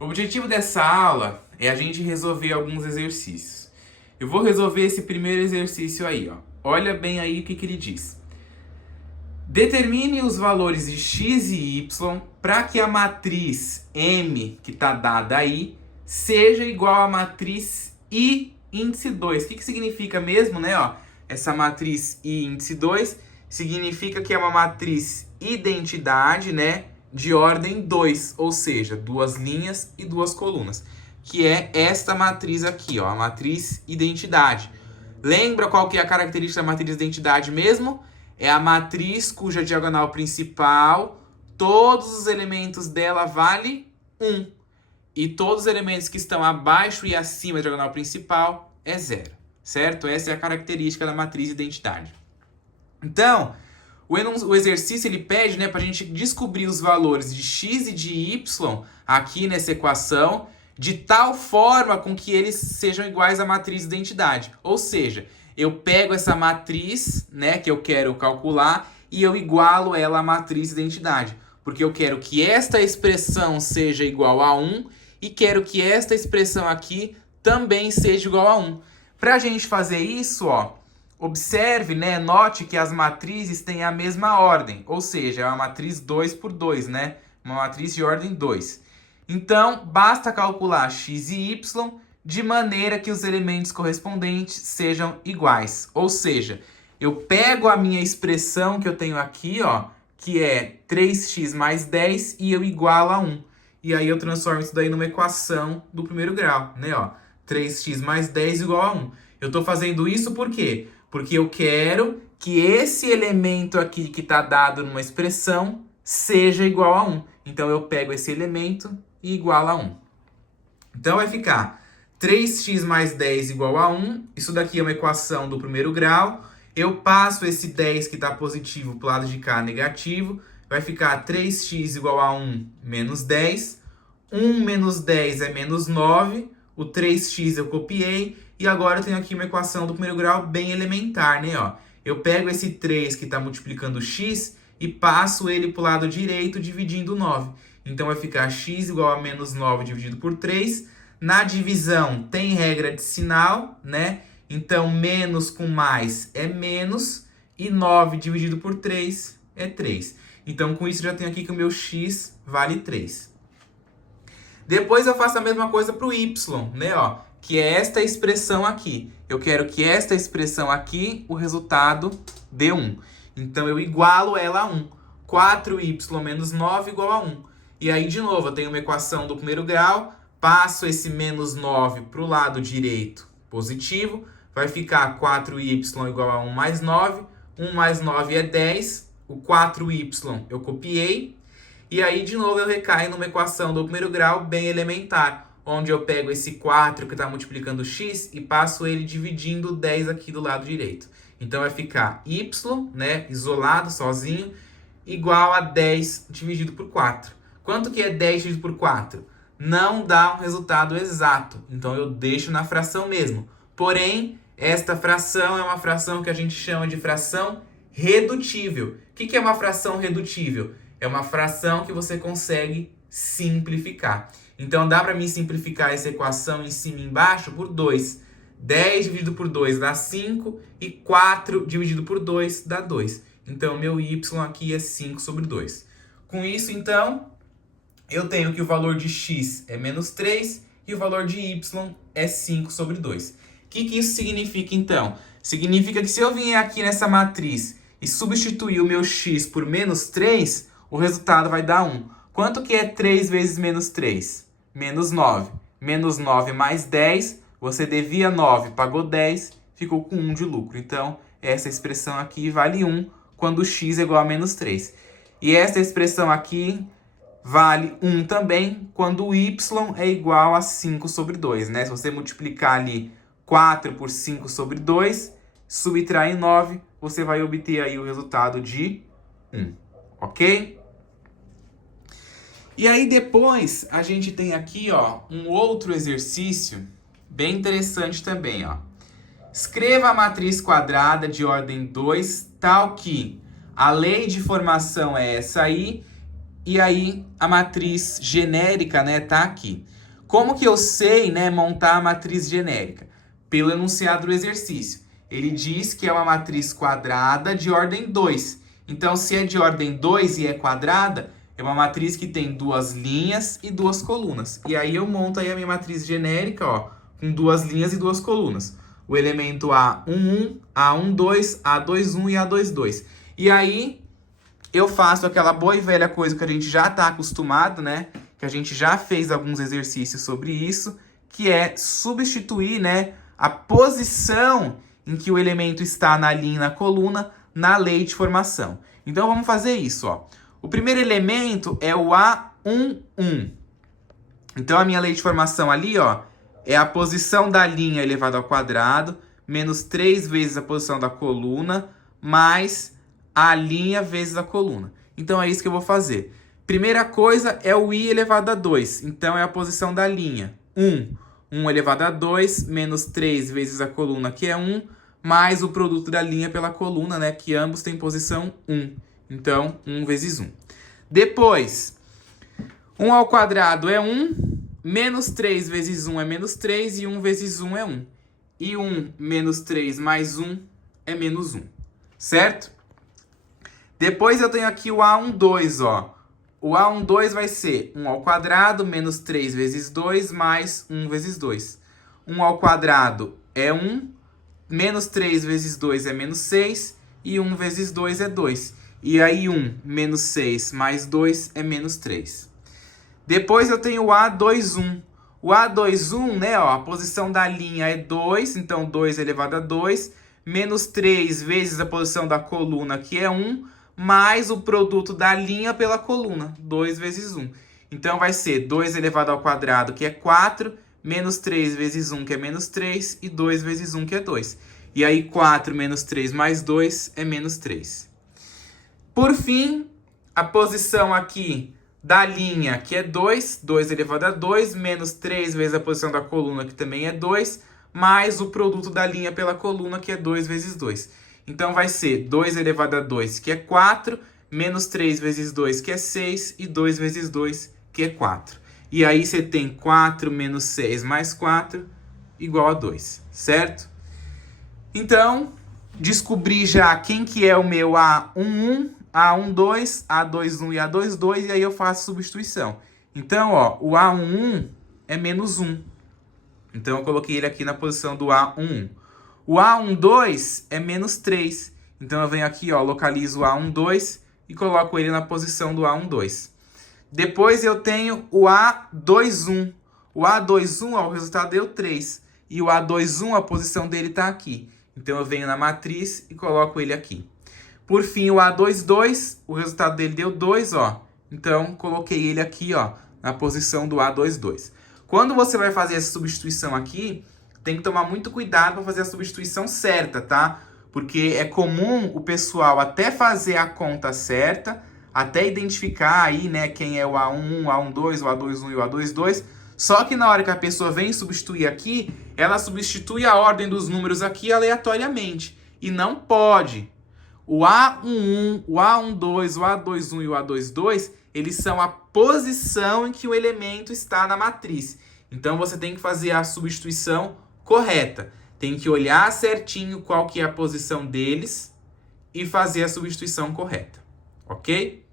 O objetivo dessa aula é a gente resolver alguns exercícios. Eu vou resolver esse primeiro exercício aí, ó. Olha bem aí o que ele diz. Determine os valores de x e y para que a matriz M, que está dada aí, seja igual à matriz I índice 2. O que significa mesmo, né? Ó, essa matriz I índice 2 significa que é uma matriz identidade, né? De ordem 2, ou seja, duas linhas e duas colunas, que é esta matriz aqui, ó, a matriz identidade. Lembra qual que é a característica da matriz identidade mesmo? É a matriz cuja diagonal principal, todos os elementos dela vale 1. E todos os elementos que estão abaixo e acima da diagonal principal é 0, certo? Essa é a característica da matriz identidade. Então, o exercício ele pede, né, para a gente descobrir os valores de x e de y aqui nessa equação de tal forma com que eles sejam iguais à matriz identidade. Ou seja, eu pego essa matriz, né, que eu quero calcular e eu igualo ela à matriz identidade. Porque eu quero que esta expressão seja igual a 1 e quero que esta expressão aqui também seja igual a 1. Para a gente fazer isso, ó, observe, né, note que as matrizes têm a mesma ordem, ou seja, é uma matriz 2 por 2, né? Uma matriz de ordem 2. Então, basta calcular x e y de maneira que os elementos correspondentes sejam iguais. Ou seja, eu pego a minha expressão que eu tenho aqui, ó, que é 3x mais 10 e eu igualo a 1. E aí eu transformo isso daí numa equação do primeiro grau, né, ó? 3x mais 10 igual a 1. Eu estou fazendo isso por quê? Porque eu quero que esse elemento aqui que está dado numa expressão seja igual a 1. Então, eu pego esse elemento e igualo a 1. Então, vai ficar 3x mais 10 igual a 1. Isso daqui é uma equação do primeiro grau. Eu passo esse 10 que está positivo para o lado de cá negativo. Vai ficar 3x igual a 1 menos 10. 1 menos 10 é menos 9. O 3x eu copiei. E agora eu tenho aqui uma equação do primeiro grau bem elementar, né? Ó, eu pego esse 3 que está multiplicando x e passo ele para o lado direito dividindo 9. Então vai ficar x igual a menos 9 dividido por 3. Na divisão tem regra de sinal, né? Então menos com mais é menos e 9 dividido por 3 é 3. Então com isso eu já tenho aqui que o meu x vale 3. Depois eu faço a mesma coisa para o y, né? Ó, que é esta expressão aqui. Eu quero que esta expressão aqui, o resultado dê 1. Então, eu igualo ela a 1. 4y menos 9 igual a 1. E aí, de novo, eu tenho uma equação do primeiro grau, passo esse menos 9 para o lado direito positivo, vai ficar 4y igual a 1 mais 9. 1 mais 9 é 10. O 4y eu copiei. E aí, de novo, eu recaio numa equação do primeiro grau bem elementar, onde eu pego esse 4 que está multiplicando x e passo ele dividindo 10 aqui do lado direito. Então, vai ficar y, né, isolado, sozinho, igual a 10 dividido por 4. Quanto que é 10 dividido por 4? Não dá um resultado exato, então eu deixo na fração mesmo. Porém, esta fração é uma fração que a gente chama de fração redutível. O que é uma fração redutível? É uma fração que você consegue simplificar. Então, dá para mim simplificar essa equação em cima e embaixo por 2. 10 dividido por 2 dá 5 e 4 dividido por 2 dá 2. Então, meu y aqui é 5 sobre 2. Com isso, então, eu tenho que o valor de x é menos 3 e o valor de y é 5 sobre 2. O que isso significa, então? Significa que se eu vier aqui nessa matriz e substituir o meu x por menos 3, o resultado vai dar 1. Quanto que é 3 vezes menos 3? Menos 9. Menos 9 mais 10, você devia 9, pagou 10, ficou com 1 de lucro. Então, essa expressão aqui vale 1 quando x é igual a menos 3. E essa expressão aqui vale 1 também quando o y é igual a 5 sobre 2, né? Se você multiplicar ali 4 por 5 sobre 2, subtrair 9, você vai obter aí o resultado de 1, ok? E aí depois a gente tem aqui, ó, um outro exercício bem interessante também, ó. Escreva a matriz quadrada de ordem 2 tal que a lei de formação é essa aí e aí a matriz genérica, né, tá aqui. Como que eu sei, né, montar a matriz genérica? Pelo enunciado do exercício. Ele diz que é uma matriz quadrada de ordem 2. Então, se é de ordem 2 e é quadrada, é uma matriz que tem duas linhas e duas colunas. E aí eu monto aí a minha matriz genérica, ó, com duas linhas e duas colunas. O elemento A11, A12, A21 e A22. E aí eu faço aquela boa e velha coisa que a gente já está acostumado, né? Que a gente já fez alguns exercícios sobre isso, que é substituir, né, a posição em que o elemento está na linha e na coluna na lei de formação. Então vamos fazer isso, ó. O primeiro elemento é o A11. Então a minha lei de formação ali, ó, é a posição da linha elevado ao quadrado, menos 3 vezes a posição da coluna, mais a linha vezes a coluna. Então é isso que eu vou fazer. Primeira coisa é o i elevado a 2. Então é a posição da linha. 1. 1 elevado a 2, menos 3 vezes a coluna, que é 1, mais o produto da linha pela coluna, né? Que ambos têm posição 1. Então, 1 vezes 1. Depois, 1 ao quadrado é 1, menos 3 vezes 1 é menos 3 e 1 vezes 1 é 1. E 1 menos 3 mais 1 é menos 1, certo? Depois eu tenho aqui o A12, ó. O A12 vai ser 1 ao quadrado menos 3 vezes 2 mais 1 vezes 2. 1 ao quadrado é 1, menos 3 vezes 2 é menos 6 e 1 vezes 2 é 2. E aí 1 menos 6 mais 2 é menos 3. Depois eu tenho o A21. O A21, né, ó, a posição da linha é 2, então 2 elevado a 2, menos 3 vezes a posição da coluna, que é 1, mais o produto da linha pela coluna, 2 vezes 1. Então vai ser 2 elevado ao quadrado, que é 4, menos 3 vezes 1, que é menos 3, e 2 vezes 1, que é 2. E aí 4 menos 3 mais 2 é menos 3. Por fim, a posição aqui da linha, que é 2, 2 elevado a 2, menos 3 vezes a posição da coluna, que também é 2, mais o produto da linha pela coluna, que é 2 vezes 2. Então vai ser 2 elevado a 2, que é 4, menos 3 vezes 2, que é 6, e 2 vezes 2, que é 4. E aí você tem 4 menos 6 mais 4, igual a 2, certo? Então, descobri já quem que é o meu A11, A12, A21 e A22, e aí eu faço substituição. Então, ó, o A11 é menos 1. Então, eu coloquei ele aqui na posição do A11. O A12 é menos 3. Então, eu venho aqui, ó, localizo o A12 e coloco ele na posição do A12. Depois, eu tenho o A21. O A21, ó, o resultado deu 3. E o A21, a posição dele está aqui. Então, eu venho na matriz e coloco ele aqui. Por fim, o A22, o resultado dele deu 2, ó. Então, coloquei ele aqui, ó, na posição do A22. Quando você vai fazer essa substituição aqui, tem que tomar muito cuidado para fazer a substituição certa, tá? Porque é comum o pessoal até fazer a conta certa, até identificar aí, né, quem é o A11, o A12, o A21 e o A22. Só que na hora que a pessoa vem substituir aqui, ela substitui a ordem dos números aqui aleatoriamente. E não pode. O A11, o A12, o A21 e o A22, eles são a posição em que o elemento está na matriz. Então, você tem que fazer a substituição correta. Tem que olhar certinho qual que é a posição deles e fazer a substituição correta. Ok?